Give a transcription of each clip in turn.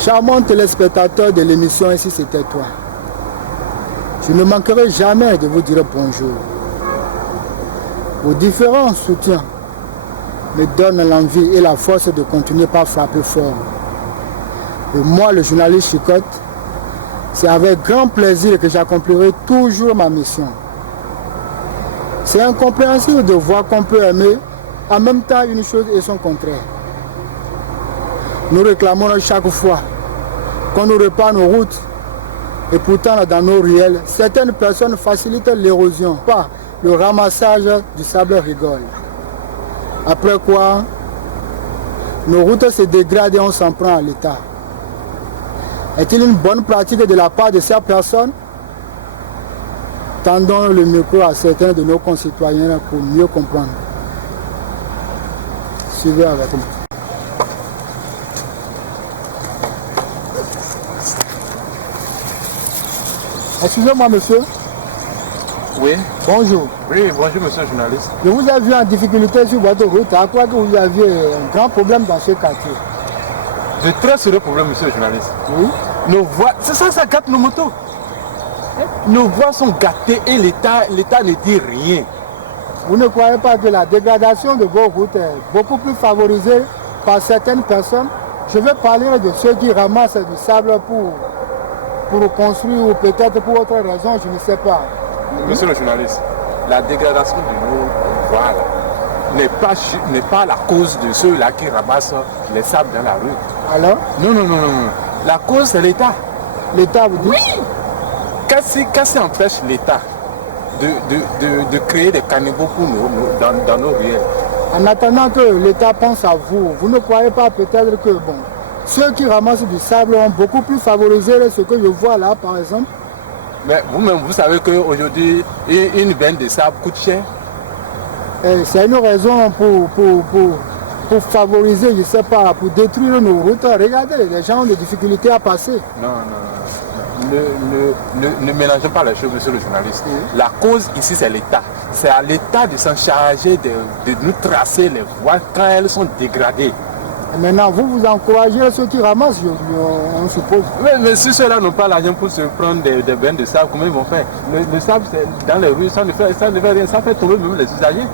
Charmant téléspectateur de l'émission Ici c'était toi. Je ne manquerai jamais de vous dire bonjour. Vos différents soutiens me donnent l'envie et la force de continuer par frapper fort. Et moi, le journaliste Chicotte, c'est avec grand plaisir que j'accomplirai toujours ma mission. C'est incompréhensible de voir qu'on peut aimer en même temps une chose et son contraire. Nous réclamons chaque fois qu'on nous répare nos routes et pourtant dans nos ruelles, certaines personnes facilitent l'érosion par le ramassage du sable rigole. Après quoi, nos routes se dégradent et on s'en prend à l'État. Est-il une bonne pratique de la part de ces personnes? Tendons le micro à certains de nos concitoyens pour mieux comprendre. Suivez avec moi. Excusez-moi, monsieur. Oui. Bonjour. Oui, bonjour, monsieur le journaliste. Je vous ai vu en difficulté sur votre route. À quoi que vous aviez un grand problème dans ce quartier? J'ai très sérieux problème, monsieur le journaliste. Oui. Nos voies, c'est ça, ça gâte nos motos. Nos voies sont gâtées et l'État ne dit rien. Vous ne croyez pas que la dégradation de vos routes est beaucoup plus favorisée par certaines personnes? Je vais parler de ceux qui ramassent du sable pour construire ou peut-être pour autre raison, je ne sais pas. Monsieur le journaliste, la dégradation de nos voies n'est pas la cause de ceux-là qui ramassent les sables dans la rue. Alors? Non. La cause, c'est l'État. L'État, vous dites? Oui. Quand ça empêche l'État de créer des caniveaux pour dans nos ruelles. En attendant que l'État pense à vous, vous ne croyez pas peut-être que ceux qui ramassent du sable ont beaucoup plus favorisé ce que je vois là, par exemple? Mais vous-même, vous savez qu'aujourd'hui, une benne de sable coûte cher. C'est une raison pour favoriser, je ne sais pas, pour détruire nos routes. Regardez, les gens ont des difficultés à passer. Non. Ne mélangeons pas les choses, monsieur le journaliste. La cause ici, c'est l'État. C'est à l'État de s'en charger de nous tracer les voies quand elles sont dégradées. Et maintenant, vous encouragez ceux qui ramassent, on suppose. Mais si ceux-là n'ont pas l'argent pour se prendre des bennes de sable, comment ils vont faire? Le sable, dans les rues, ça ne fait rien, ça fait tomber même les usagers.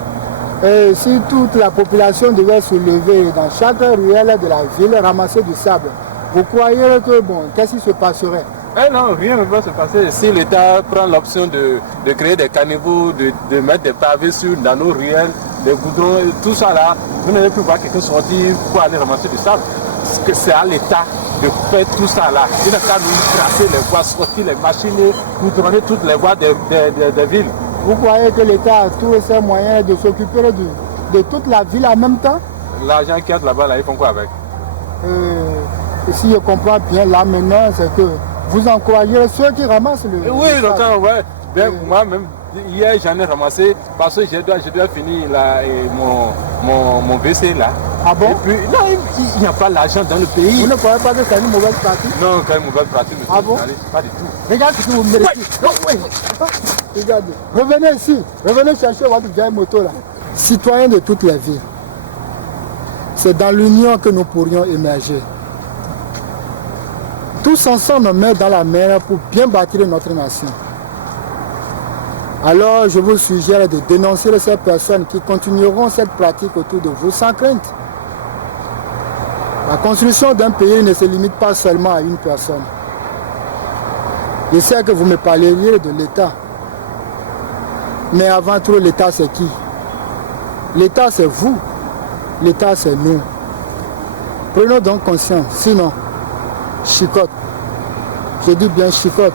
Et si toute la population devait se lever dans chaque ruelle de la ville, ramasser du sable, vous croyez que, qu'est-ce qui se passerait? Non, rien ne va se passer. Si l'État prend l'option de créer des caniveaux, de mettre des pavés dans nos ruelles, des goudrons, tout ça là, vous n'allez plus voir quelqu'un sortir pour aller ramasser du sable. Parce que c'est à l'État de faire tout ça là. Il n'a qu'à nous tracer les voies, sortir les machines, goudronner toutes les voies des villes. Vous croyez que l'État a tous ces moyens de s'occuper de toute la ville en même temps? L'argent qu'il y a là-bas, là, ils font quoi avec? Si je comprends bien, là maintenant, c'est que vous encouragez ceux qui ramassent le... Oui, donc, ouais. Moi-même, hier, j'en ai ramassé parce que je dois finir mon WC là. Ah bon? Et puis, non, il n'y a pas l'argent dans le pays. Vous ne croyez pas que c'est une mauvaise pratique? Non, c'est une mauvaise pratique, monsieur. Ah bon? Pas du tout. Regardez ce que vous méritez. Oui. Regardez. Revenez ici. Revenez chercher votre vieille moto là. Citoyens de toutes les villes, c'est dans l'union que nous pourrions émerger. Tous ensemble, main dans la main pour bien bâtir notre nation. Alors, je vous suggère de dénoncer ces personnes qui continueront cette pratique autour de vous sans crainte. La construction d'un pays ne se limite pas seulement à une personne. Je sais que vous me parleriez de l'État. Mais avant tout, l'État, c'est qui? L'État, c'est vous. L'État, c'est nous. Prenons donc conscience. Sinon, Chicotte. Je dis bien Chicotte.